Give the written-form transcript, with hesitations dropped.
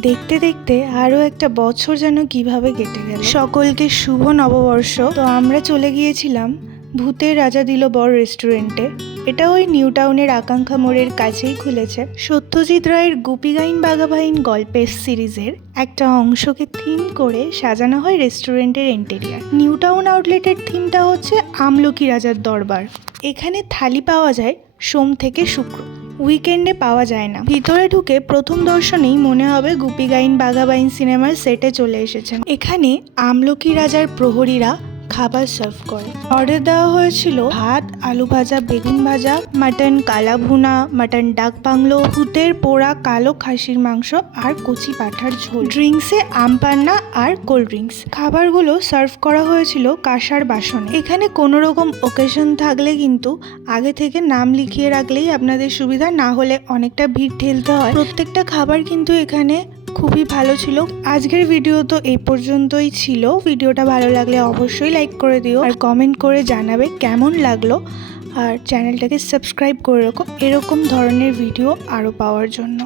দেখতে দেখতে আরও একটা বছর যেন কিভাবে কেটে গেল। সকলকে শুভ নববর্ষ। তো আমরা চলে গিয়েছিলাম ভূতের রাজা দিল বর রেস্টুরেন্টে। এটা ওই নিউ টাউনের আকাঙ্ক্ষা মোড়ের কাছেই খুলেছে। সত্যজিৎ রায়ের গুপিগাইন বাঘাবাইন গল্পের সিরিজের একটা অংশকে থিম করে সাজানো হয় রেস্টুরেন্টের ইন্টেরিয়ার। নিউ টাউন আউটলেটের থিমটা হচ্ছে আমলকি রাজার দরবার। এখানে থালি পাওয়া যায় সোম থেকে শুক্র, উইকেন্ডে পাওয়া যায় না। ভিতরে ঢুকে প্রথম দর্শনেই মনে হবে গুপিগাইন বাঘাবাইন সিনেমার সেটে চলে এসেছেন। এখানে আমলকি রাজার প্রহরীরা খাবার সার্ভ করে। অর্ডার দেওয়া হয়েছিল ভাত, আলু ভাজা, বেগুন ভাজা, মাটন কালা ভুনা, মাটন ডাক বাংলো, ভূতের পোড়া কালো খাসির মাংস আর কচি পাঁঠার ঝোল। ড্রিঙ্কসে আম পান্না আর কোল্ড ড্রিঙ্কস। খাবারগুলো সার্ভ করা হয়েছিল কাঁসার বাসনে। এখানে কোনো রকম ওকেশন থাকলে কিন্তু আগে থেকে নাম লিখিয়ে রাখলেই আপনাদের সুবিধা, না হলে অনেকটা ভিড় ঠেলতে হয়। প্রত্যেকটা খাবার কিন্তু এখানে খুবই ভালো ছিল। আজকের ভিডিও তো এই পর্যন্তই ছিল। ভিডিওটা ভালো লাগলে অবশ্যই লাইক করে দিও আর কমেন্ট করে জানাবে কেমন লাগলো, আর চ্যানেলটাকে সাবস্ক্রাইব করে রাখো এরকম ধরনের ভিডিও আরও পাওয়ার জন্য।